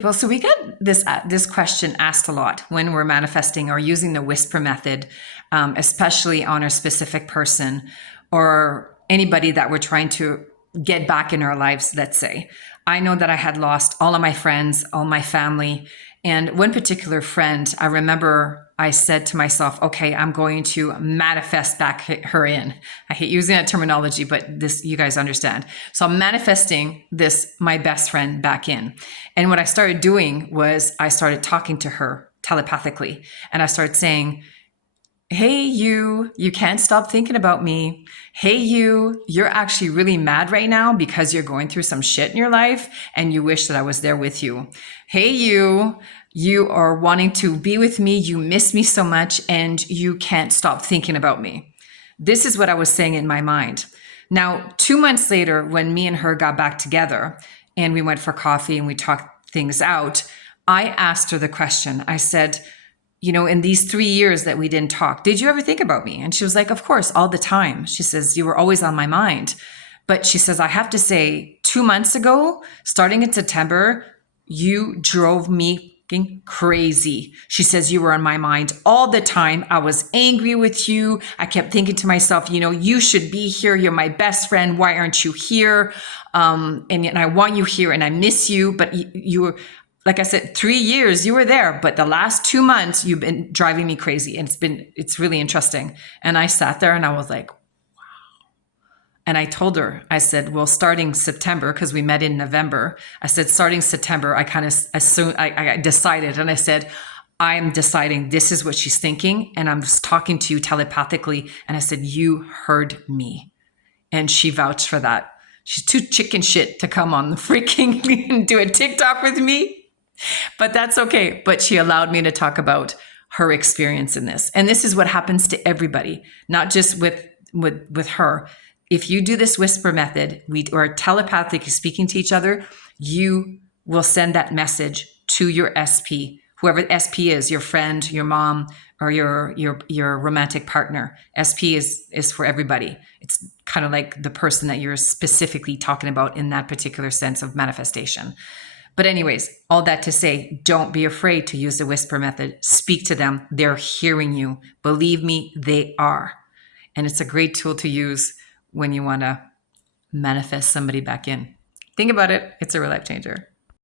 Well, so we get this question asked a lot when we're manifesting or using the whisper method, especially on a specific person or anybody that we're trying to get back in our lives. Let's say I know that I had lost all of my friends, all my family, and one particular friend. I remember I said to myself, "Okay, I'm going to manifest back her in." I hate using that terminology, but this you guys understand. So I'm manifesting this my best friend back in. And what I started doing was I started talking to her telepathically, and I started saying, "Hey, you can't stop thinking about me. Hey, you're actually really mad right now because you're going through some shit in your life and you wish that I was there with you. Hey, you are wanting to be with me. You miss me so much and you can't stop thinking about me." This is what I was saying in my mind. Now, 2 months later, when me and her got back together and we went for coffee and we talked things out, I asked her the question. I said, in these 3 years that we didn't talk, did you ever think about me? And she was like, of course, all the time. She says, you were always on my mind. But she says, I have to say, 2 months ago, starting in September, you drove me crazy. She says, you were on my mind all the time. I was angry with you. I kept thinking to myself, you should be here. You're my best friend. Why aren't you here? And I want you here and I miss you. But you were, like I said, 3 years you were there, but the last 2 months you've been driving me crazy. And it's really interesting. And I sat there and I was like, and I told her, I said, well, starting September, because we met in November, I said, starting September, I kind of, as soon, I decided, and I said, I'm deciding this is what she's thinking. And I'm just talking to you telepathically. And I said, you heard me. And she vouched for that. She's too chicken shit to come on the freaking do a TikTok with me. But that's okay. But she allowed me to talk about her experience in this. And this is what happens to everybody, not just with her. If you do this whisper method, we are telepathically speaking to each other, you will send that message to your SP, whoever SP is, your friend, your mom, or your romantic partner. SP is for everybody. It's kind of like the person that you're specifically talking about in that particular sense of manifestation. But anyways, all that to say, don't be afraid to use the whisper method. Speak to them. They're hearing you. Believe me, they are. And it's a great tool to use when you want to manifest somebody back in. Think about it. It's a real life changer.